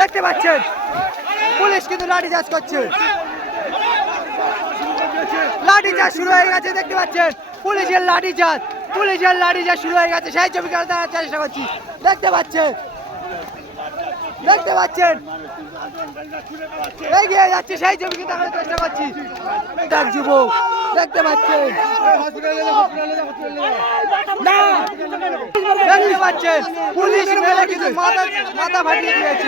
দেখতে পাচ্ছেন? পুলিশ কিন্তু লাঠি চার্জ করছে। লাঠি চার্জ শুরু হয়ে গেছে, দেখতে পাচ্ছেন? পুলিশের লাঠি চার্জ, পুলিশের লাঠি চার্জ শুরু হয়ে গেছে। সেই ছবি দেখার চেষ্টা করছি। দেখতে পাচ্ছেন? দেখতে পাচ্ছেন? এগিয়ে যাচ্ছে, সেই ছবি দেখার চেষ্টা করছি। দেখ যুবক দেখতে পাচ্ছেন। দেখতে পাচ্ছেন। পুলিশ মেরে কিন্তু মাথা মাথা ফাটিয়ে দিয়েছে।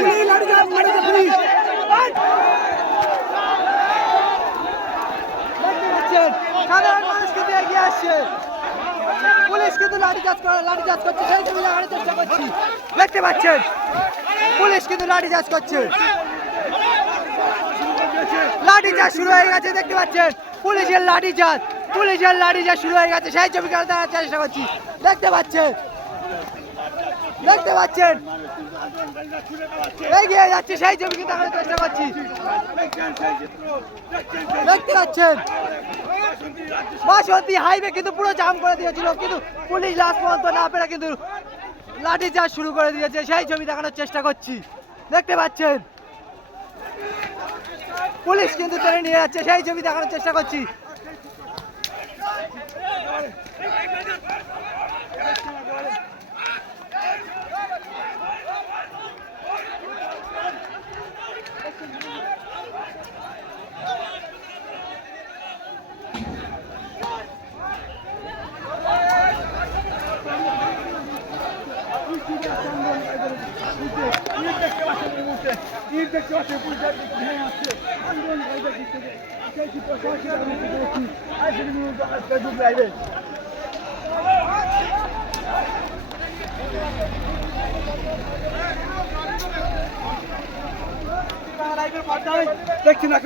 সাধারণ মানুষ কিন্তু এগিয়ে আসছে। পুলিশ কিন্তু লাঠি করে লাঠি চার্জ করছে। সেই চেষ্টা করছি দেখতে পাচ্ছেন? পুলিশ কিন্তু লাঠি করছে। লাঠি চার্জ শুরু হয়ে গেছে দেখতে পাচ্ছেন? পুলিশের লাঠি চার্জ পুলিশের লাঠি চার্জ শুরু হয়ে গেছে। সেই ছবি দেখার চেষ্টা করছি। দেখতে পাচ্ছেন? দেখতে পাচ্ছেন? এগিয়ে যাচ্ছে, সেই ছবি দেখার চেষ্টা করছি। দেখতে পাচ্ছেন? বাসন্তী হাইওয়ে কিন্তু পুরো জাম করে দিয়েছিল, কিন্তু পুলিশ লাস্ট পর্যন্ত না পেরে কিন্তু লাঠি চার্জ শুরু করে দিয়েছে। সেই ছবি দেখানোর চেষ্টা করছি। দেখতে পাচ্ছেন? পুলিশ কিন্তু টেনে নিয়ে যাচ্ছে সেই ছবি দেখানোর চেষ্টা করছি।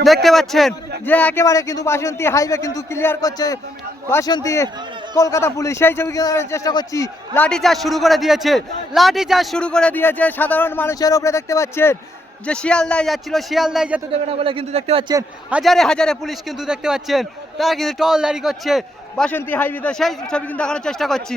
দেখতে পাচ্ছেন যে একেবারে কিন্তু বাসন্তী হাইওয়ে কিন্তু ক্লিয়ার করছে বাসন্তী কলকাতা পুলিশ, সেই ছবি চেষ্টা করছি। লাঠি চার্জ শুরু করে দিয়েছে। লাঠি চার্জ শুরু করে দিয়েছে। সাধারণ মানুষের ওপরে দেখতে পাচ্ছেন যে শিয়ালদায় যাচ্ছিল। শিয়ালদায় যেতে দেবে না বলে কিন্তু দেখতে পাচ্ছেন। হাজারে হাজারে পুলিশ কিন্তু দেখতে পাচ্ছেন। তারা কিন্তু টল দাঁড়ি করছে বাসন্তী হাইওয়েতে। সেই ছবি কিন্তু দেখানোর চেষ্টা করছি।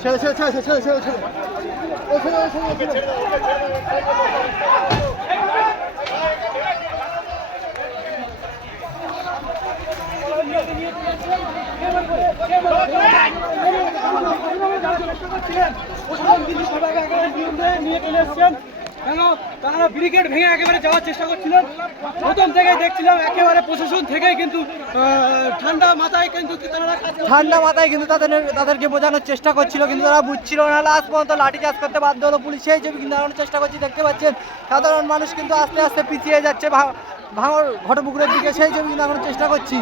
ছেড়ে ছেড়ে ছেড়ে ছেড়ে ছেড়ে ছেড়ে ছেড়ে ও ছেড়ে ও ছেড়ে কেন তারা ব্রিগেড ভেঙে যাওয়ার চেষ্টা করছিলেন প্রথম থেকে দেখছিলাম, একেবারে প্রশাসন থেকেই কিন্তু ঠান্ডা মাথায় কিন্তু। ঠান্ডা মাথায় কিন্তু তাদের, তাদেরকে বোঝানোর চেষ্টা করছিল, কিন্তু তারা বুঝছিল না। লাস্ট পর্যন্ত লাঠি চার্জ করতে বাধ্য হলো পুলিশ। সেই ছবি কিন্তু দেখানোর চেষ্টা করছি, দেখতে পাচ্ছেন। সাধারণ মানুষ কিন্তু আস্তে আস্তে পিছিয়ে যাচ্ছে। ভাঙর ঘটপুকুরের দিকে সেই ছবি দেখানোর চেষ্টা করছি।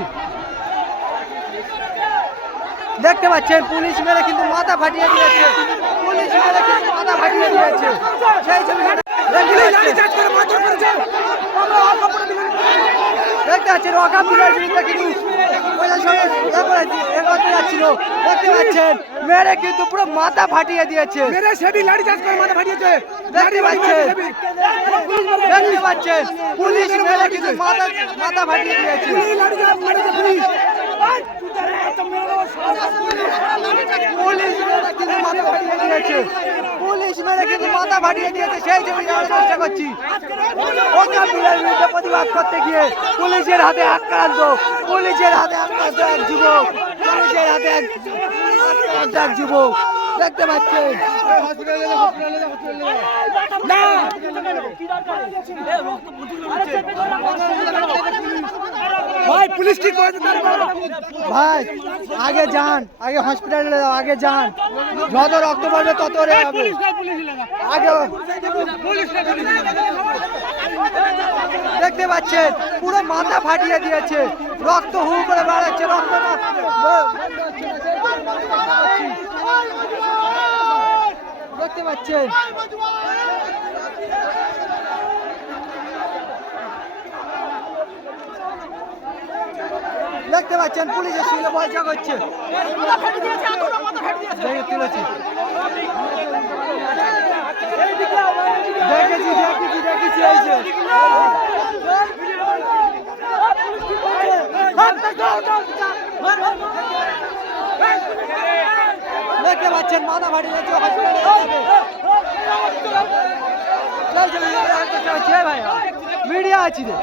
দেখতে পাচ্ছেন, পুলিশ মেরে কিন্তু মাথা ফাটিয়ে দিয়েছে। পুলিশ মেরে কিন্তু মাথা ফাটিয়ে দিয়েছে সেই ছবি দেখতে পাচ্ছেন। বিরুদ্ধে কিন্তু করতে যাচ্ছিল? দেখতে পাচ্ছেন মেরে কিন্তু পুরো মাথা ফাটিয়ে দিয়েছে। মেরে সেবি লাঠি চার্জ করে মাথা ফাটিয়েছে। দেখতে পাচ্ছেন দেখতে পাচ্ছেন পুলিশ মেরে কিন্তু মাথা মাথা ফাটিয়ে দিয়েছে। পুলিশ মেরে কিন্তু মাথা ফাটিয়ে দিয়েছে। পুলিশ মেরে কিন্তু মাথা ফাটিয়ে দিয়েছে সেই ছবি দেওয়ার চেষ্টা করছি। ওকাবুলের বিরুদ্ধে প্রতিবাদ করতে গিয়ে পুলিশের হাতে আক্রান্ত পুলিশের হাতে আক্রান্ত এক যুবক পুলিশের হাতে এক আক্রান্ত এক যুবক। দেখতে পাচ্ছেন? না! ভাই পুলিশ কি করেছে ভাই আগে যান আগে হসপিটালে আগে যান। যত রক্ত পড়বে তত রে হবে। আগে দেখতে পাচ্ছেন পুরো মাথা ফাটিয়ে দিয়েছে। রক্ত হু করে বাড়াচ্ছে রক্ত দেখতে পাচ্ছেন। দেখতে পাচ্ছেন পুলিশের সঙ্গে পয়সা করছে দেখে তুলেছি দেখেছি দেখতে পাচ্ছেন মাথা ফাটি মিডিয়া আছি রে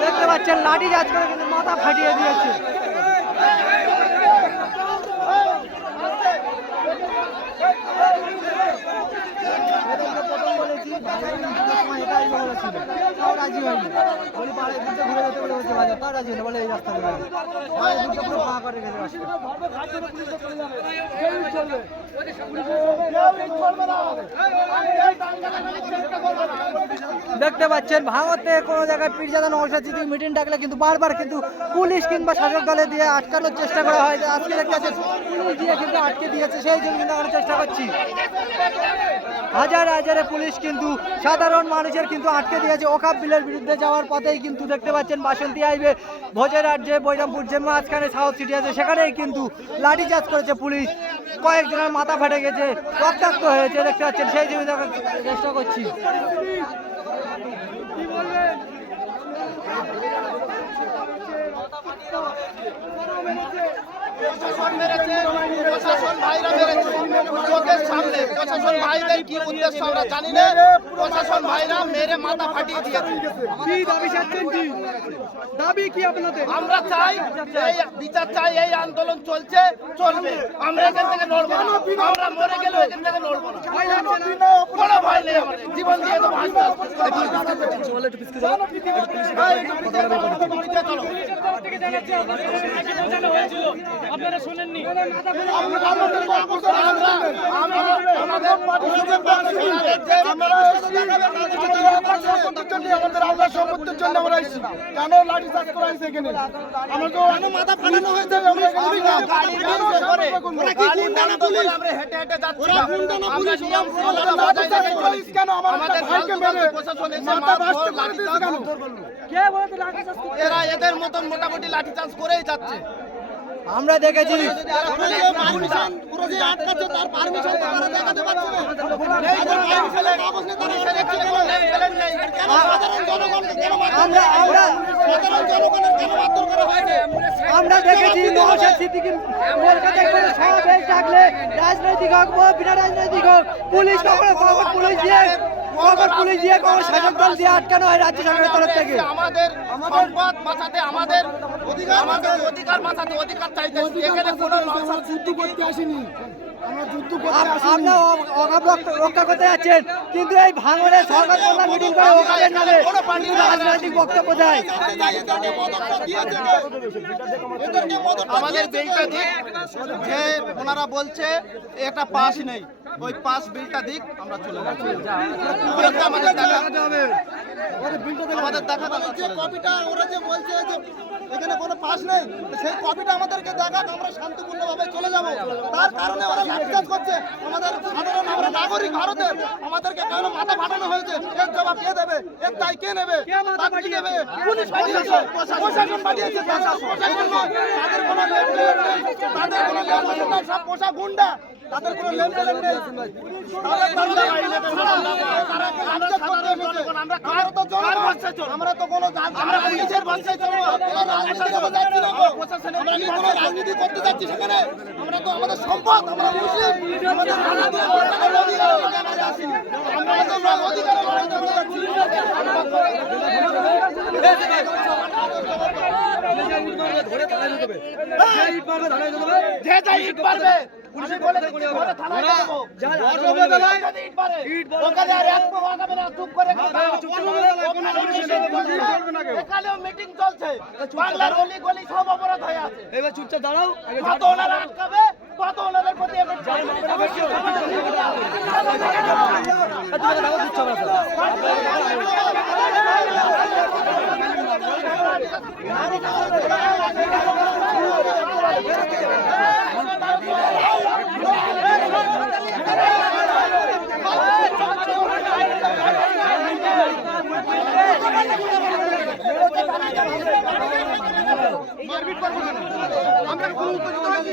দেখতে পাচ্ছেন লাঠি চার্জ করে কিন্তু মাথা ফাটিয়ে দিয়েছে এদেরকে প্রথম বলেছি, ভাইয়ের দুটোর সময় এটা আসবে বলেছিল। তাও দেখতে পাচ্ছেন ভাঙতে কোনো জায়গায় পীরজাদা যদি মিটিং ডাকলে কিন্তু বারবার কিন্তু পুলিশ কিংবা শাসক দলে দিয়ে আটকানোর চেষ্টা করা হয়। আজকে দেখতে পাচ্ছেন, পুলিশ দিয়ে কিন্তু আটকে দিয়েছে, সেই জন্য কিন্তু আমরা চেষ্টা করছি। হাজার হাজারে পুলিশ কিন্তু সাধারণ মানুষের কিন্তু আটকে দিয়েছে। ওকাপ বিলের বিরুদ্ধে যাওয়ার পথেই কিন্তু দেখতে পাচ্ছেন বাসন্তী হাইবে ভোজেরহাট যে বৈরামপুর যে মাঝখানে সাউথ সিটি আছে, সেখানেই কিন্তু লাঠিচার্জ করেছে পুলিশ। কয়েকজনের মাথা ফেটে গেছে, রক্তাক্ত হয়েছে, দেখতে পাচ্ছেন। সেই দেখার চেষ্টা করছি। প্রশাসন ভাইরা মেরেছে। চোখের সামনে প্রশাসন ভাইদের কি উদ্দেশ্য আমরা জানি না। প্রশাসন মাথা ফাটিয়ে দিয়েছে কি দাবি চাচ্ছেন কি দাবি কি আপনাদের আমরা চাই এই বিচার চাই এই আন্দোলন চলছে চলবে আমরা এখান থেকে নড়বো না আমরা মরে গেলেও এখান থেকে নড়বো না ভয় লাগছে না? কোনো ভয় নেই আমাদের জীবন দিয়ে তো ভাসতে আপনারা শোনেননি আমাদের আল্লাহ সম্পত্তির জন্য আমরা কেন লাঠি চাষ করা হয়েছে এখানে? আমরা তো মাথা ফাটানো হয়েছে? লাঠি চাষ লাঠি চাষ? এরা এদের মতন মোটামুটি লাঠিচার্জ করেই যাচ্ছে। আমরা দেখেছি। আমরা দেখেছি রাজনৈতিক হোক বিনা রাজনৈতিক হোক, পুলিশ কখনো পুলিশ দিয়ে পুলিশ দিয়ে কখন শাসক দল দিয়ে আটকানো হয় রাজ্য সরকারের তরফ থেকে। আমাদের বাঁচাতে আমাদের আমাদের অধিকার বাঁচাতে অধিকার চাইতে এখানে কোনো যুদ্ধ করতে আসিনি আমরা যুদ্ধ করতে আপ- আসিনি আপনার অ- অভাব রক্ত- রক্ষা করতে যাচ্ছেন কিন্তু এই ভাঙনে সরকার প্রধান মিটিং করে ওখানের নামে রাজনৈতিক বক্তব্য দেয় এদেরকে মদতটা দিয়েছে কে? এদেরকে মদতটা আমাদের বিলটা দিক যে ওনারা বলছে একটা পাস নেই ওই পাস বিলটা দিক আমরা চলে যাচ্ছি আমাদের দেখাতে হবে আমাদের দেখাতে হবে যে কপিটা ওরা যে বলছে যে এখানে কোনো পাস নেই সেই কপিটা আমাদেরকে দেখাক আমরা শান্তিপূর্ণভাবে চলে যাব। তার কারণে ওরা লাঠিচার্জ করছে। আমাদের সাধারণ আমরা নাগরিক ভারতের আমাদেরকে কেন মাথা ফাটানো হয়েছে? এর জবাব কে দেবে? এর দায় কে নেবে? কি দেবে পুলিশ প্রশাসন। পাঠিয়েছে। তাদের কোনো তাদের কোনো সব পোষা গুন্ডা। তাদের কোনো লেনদেন নেই। আমরা তো জনগণ। আমরা তো কোনো আমরা পুলিশের ভাষায় চলবো। আমরা রাজনীতি করতে যাচ্ছি সেখানে আমরা তো আমাদের সম্পদ আমরা মুসলিম আমাদের রাজনীতি আমাদের অধিকার আমরা যাচ্ছি আমরা আমাদের অধিকার লড়াই করতে যাচ্ছি যে যা ইট মারবে পুলিশ বলে দিচ্ছে ঘরে থানায় দেবো। ওখানে ইট মারে ওখানে আর এক পা আগাবে না চুপ করে চুপ করে কোনো পুলিশে বলবে না। কেউ। এখানেও মিটিং চলছে। বাংলার গলি গলি সব অপরাধ হয়ে আছে। এবার চুপচাপ দাঁড়াও কত ওনারা আটকাবে কত ওনাদের প্রতি এবার দাঁড়াও। মারপিট করব আমরা কোনো উপযুক্ত হয়েছি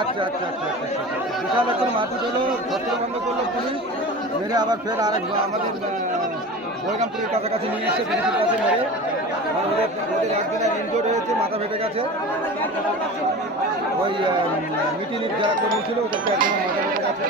আচ্ছা আচ্ছা আচ্ছা আচ্ছা আচ্ছা। বিশাল এখন মাটি দিল ধরতে বন্ধ করল পুলিশ। মেরে আবার ফের আরেক আমাদের বৈরামপুরের কাছাকাছি নিয়ে এসছে পুলিশের কাছে মেরে ওদের ওদের একজনের ইনজোর হয়েছে, মাথা ফেটে গেছে। ওই মিটিং যারা কর্মী ছিল, ওদেরকে একজনের মাথা ফেটে গেছে।